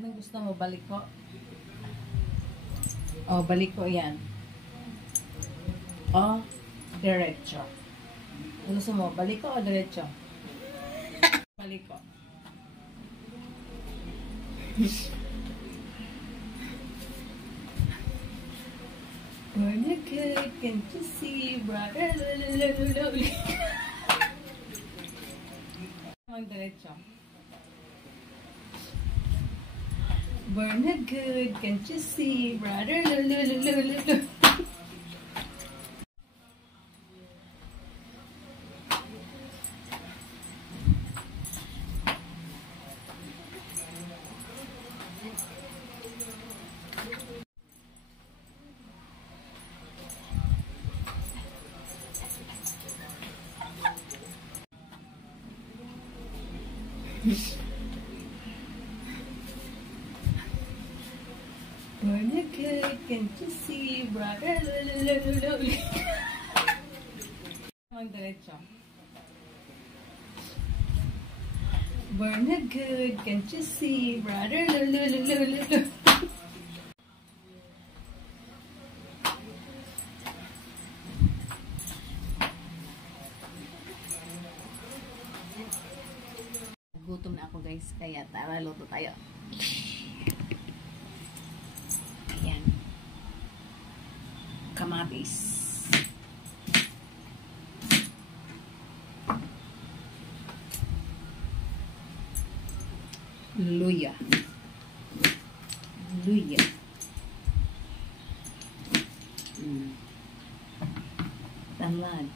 Anong gusto mo? Baliko? O, baliko yan. O, diretso. Ano gusto mo? Baliko o diretso? Baliko. Burn a good, can't you see, brother? Ang diretso. Burn a good, can't you see, brother? Burn a good, can't you see, brother? Ang diretso. Burn a good, can't you see, brother? Gutom na ako guys, kaya tara luto tayo. Ayan. Kamatis. Luya. Luya. Tamad.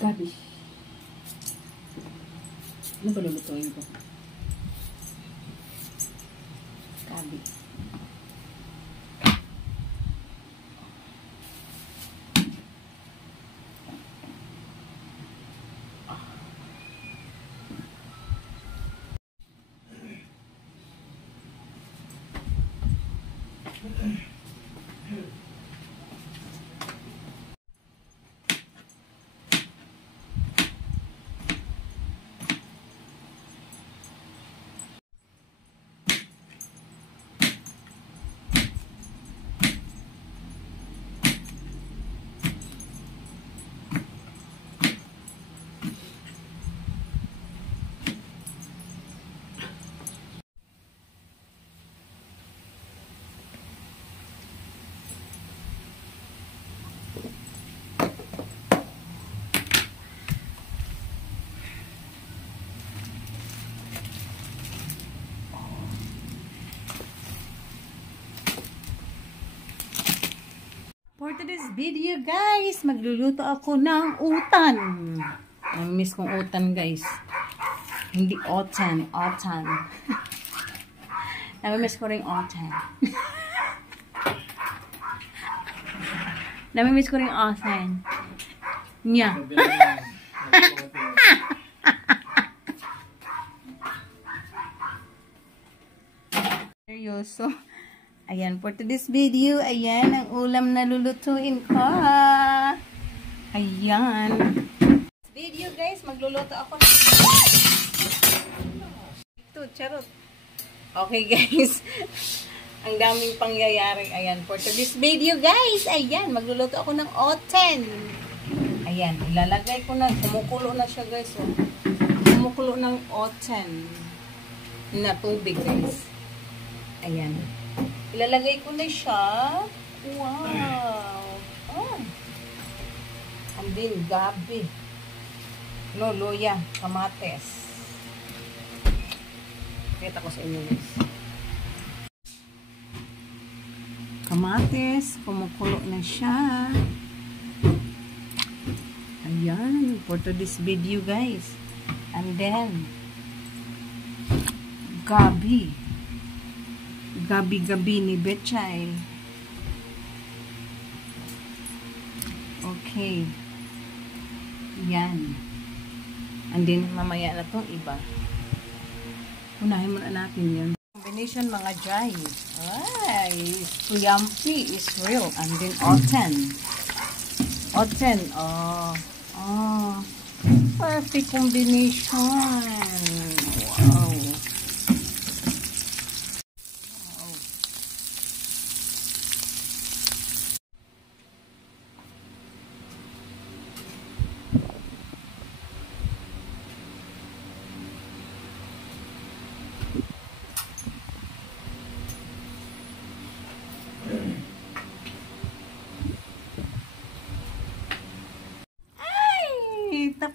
Cabbage. Ano ba lulutuin ko? Cabbage. For today's video guys, magluluto ako ng utan. Miss kong utan guys. Hindi otan, otan. Namimiss ko rin otan. Namimiss ko rin otan. Nya. Seryoso. Ayan, for today's video, ayan, ang ulam na lulutuin ko. Ayan. Video guys, magluluto ako. Ito, charot. Okay guys. Ang daming pangyayari. Ayan, for today's video guys, ayan, magluluto ako ng oten. Ayan, ilalagay ko na, kumukulo na siya guys. Oh. Kumukulo ng oten na tubig guys. Ayan. Ilalagay ko na siya. Wow. Oh. And then, gabi. No, luya. Kamates. Kita ko sa inyo guys. Kamates. Kumukulo na siya. Ayan. For today's video guys. And then, gabi. Gabi-gabi ni Betchay. Okay. Yan. And then, mamaya na itong iba. Unahin muna natin yun. Combination mga dry. Ay, yummy is real. And then, oten. Oten. Oh. Oh. Perfect combination. Wow.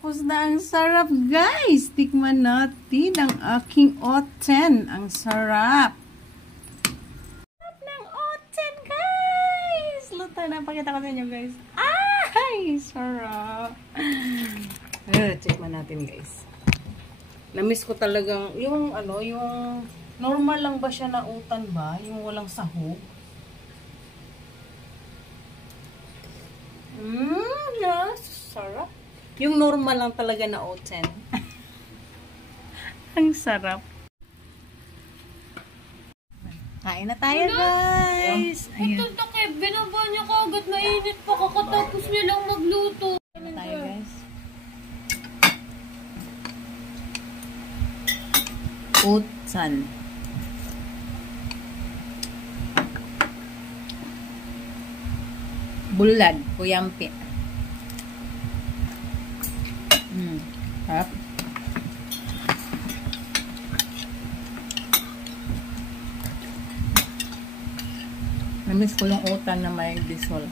Tapos na ang sarap, guys. Tikman natin ang aking oten. Ang sarap. Sarap ng oten, guys. Luto na. Pakita ko sa inyo, guys. Ay, sarap. Tikman natin, guys. Namiss ko talagang, yung normal lang ba siya na utan ba? Yung walang sahog? Yes. Sarap. Yung normal lang talaga na oten. Ang sarap. Kain na tayo, guys. Ito takip, binaba niya ka agad, mainit pa kakatapos nilang magluto. Kain na tayo, guys. Oten. Bulad, kuyampi. Harap. Namiss ko yung otan na may bisol.